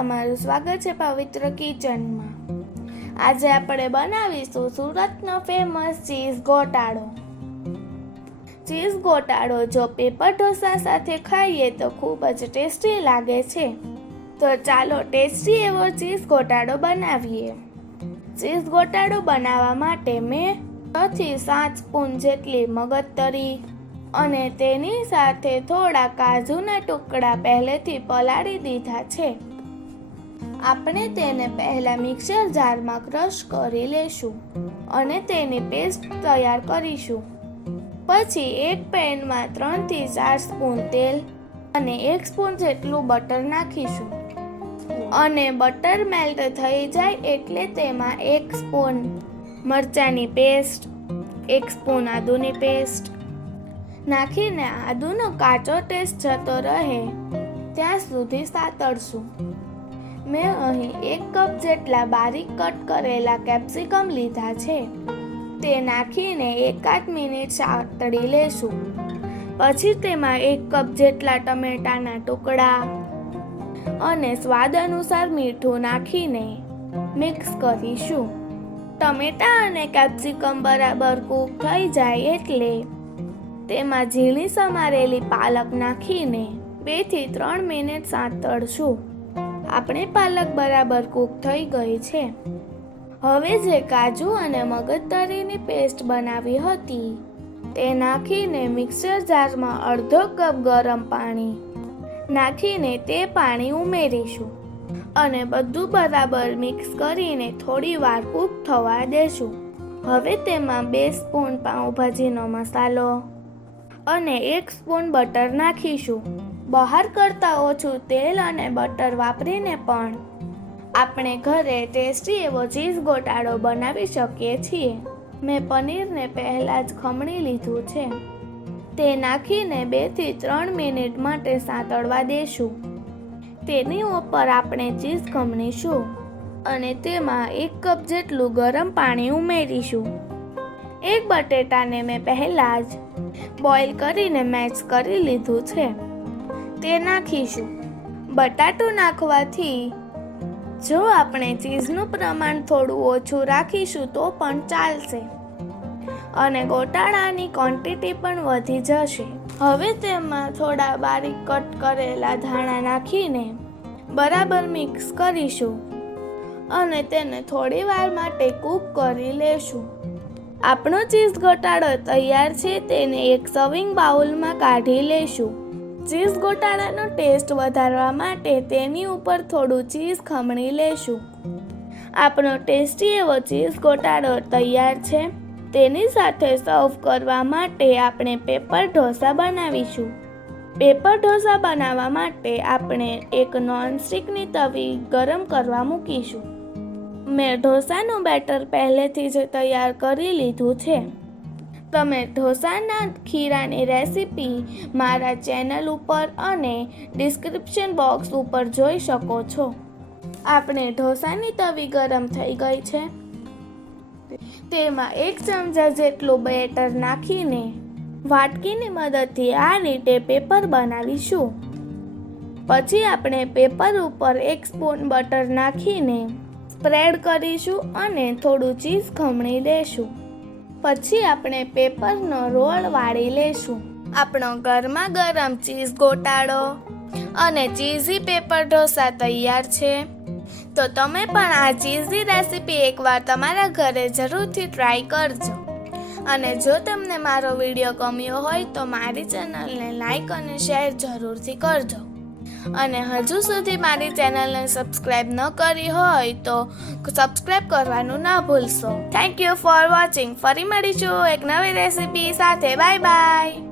તમારું સ્વાગત છે પવિત્ર કિચનમાં। આજે આપણે બનાવીશું સુરતનો ફેમસ ચીઝ ગોટાળો। ચીઝ ગોટાળો જો પેપર ઢોસા સાથે ખાઈએ તો ખૂબ જ ટેસ્ટી લાગે છે। તો ચાલો ટેસ્ટી એવો ચીઝ ગોટાળો બનાવીએ। ચીઝ ગોટાળો બનાવવા માટે મેં 6 થી 7 સ્પૂન જેટલી મગજતરી અને તેની સાથે થોડા કાજુના ટુકડા પહેલેથી પલાળી દીધા છે। આપણે તેને પહેલા મિક્સર જારમાં ક્રશ કરી લેશું અને તેની પેસ્ટ તૈયાર કરીશું। પછી એક પેનમાં 3 થી 4 સ્પૂન તેલ અને 1 સ્પૂન જેટલું બટર નાખીશું અને બટર મેલ્ટ થઈ જાય એટલે તેમાં 1 સ્પૂન મરચાંની પેસ્ટ, 1 સ્પૂન આદુની પેસ્ટ નાખીને આદુનો કાચો ટેસ્ટ જતો રહે ત્યાં સુધી સાતળશું। મેં અહીં 1 કપ જેટલા બારીક કટ કરેલા કેપ્સિકમ લીધા છે, તે નાખીને 1-8 મિનિટ સાતળી લેશું। પછી તેમાં 1 કપ જેટલા ટમેટાના ટુકડા અને સ્વાદ અનુસાર મીઠું નાખીને મિક્સ કરીશું। ટમેટા અને કેપ્સિકમ બરાબર કૂક થઈ જાય એટલે તેમાં ઝીણી સમારેલી પાલક નાખીને 2 થી 3 મિનિટ સાતળશું। આપણી પાલક બરાબર કૂક થઈ ગઈ છે। હવે જે કાજુ અને મગજતરીની પેસ્ટ બનાવી હતી તે નાખીને મિક્સર જારમાં અડધો કપ ગરમ પાણી નાખીને તે પાણી ઉમેરીશું અને બધું બરાબર મિક્સ કરીને થોડી વાર કૂક થવા દેશું। હવે તેમાં 2 સ્પૂન પાઉંભાજીનો મસાલો અને 1 સ્પૂન બટર નાખીશું। બહાર કરતાં ઓછું તેલ અને બટર વાપરીને પણ આપણે ઘરે ટેસ્ટી એવો ચીઝ ગોટાળો બનાવી શકીએ છીએ। મેં પનીરને પહેલાં જ ખમણી લીધું છે, તે નાખીને 2 થી 3 મિનિટ માટે સાતળવા દેશું। તેની ઉપર આપણે ચીઝ ખમણીશું અને તેમાં 1 કપ જેટલું ગરમ પાણી ઉમેરીશું। એક બટેટાને મેં પહેલાં જ બોઇલ કરીને મેશ કરી લીધું છે, તે નાખીશું। બટાટું નાખવાથી જો આપણે ચીઝનું પ્રમાણ થોડું ઓછું રાખીશું તો પણ ચાલશે અને ગોટાળાની ક્વોન્ટિટી પણ વધી જશે। હવે તેમાં થોડા બારીક કટ કરેલા ધાણા નાખીને બરાબર મિક્સ કરીશું અને તેને થોડી વાર માટે કૂક કરી લેશું। આપણો ચીઝ ગોટાળો તૈયાર છે, તેને એક સર્વિંગ બાઉલમાં કાઢી લેશું। ચીઝ ગોટાળાનો ટેસ્ટ વધારવા માટે તેની ઉપર થોડું ચીઝ ખમણી લેશું। આપણો ટેસ્ટી એવો ચીઝ ગોટાળો તૈયાર છે। તેની સાથે સર્વ કરવા માટે આપણે પેપર ઢોસા બનાવીશું। પેપર ઢોસા બનાવવા માટે આપણે એક નોનસ્ટિકની તવી ગરમ કરવા મૂકીશું। મેં ઢોસાનું બેટર પહેલેથી જ તૈયાર કરી લીધું છે। તમે ઢોસાના ખીરાની રેસીપી મારા ચેનલ ઉપર અને ડિસ્ક્રિપ્શન બોક્સ ઉપર જોઈ શકો છો। આપણે ઢોસાની તવી ગરમ થઈ ગઈ છે, તેમાં 1 ચમચા જેટલું બેટર નાખીને વાટકીની મદદથી આ રીતે પેપર બનાવીશું। પછી આપણે પેપર ઉપર 1 સ્પૂન બટર નાખીને સ્પ્રેડ કરીશું અને થોડું ચીઝ ખમણી લેશું। પછી આપણે પેપરનો રોલ વાળી લેશું। આપણો ગરમા ગરમ ચીઝ ગોટાળો અને ચીઝી પેપર ઢોસા તૈયાર છે। તો તમે પણ આ ચીઝી રેસીપી એકવાર તમારા ઘરે જરૂરથી ટ્રાય કરજો અને જો તમને મારો વિડીયો ગમ્યો હોય તો મારી ચેનલને લાઈક અને શેર જરૂરથી કરજો અને હજુ સુધી મારી ચેનલને સબસ્ક્રાઈબ ન કરી હોય તો સબસ્ક્રાઈબ કરવાનું ના ભૂલશો। Thank you for watching. ફરી મળીશું એક નવી રેસીપી સાથે। Bye bye.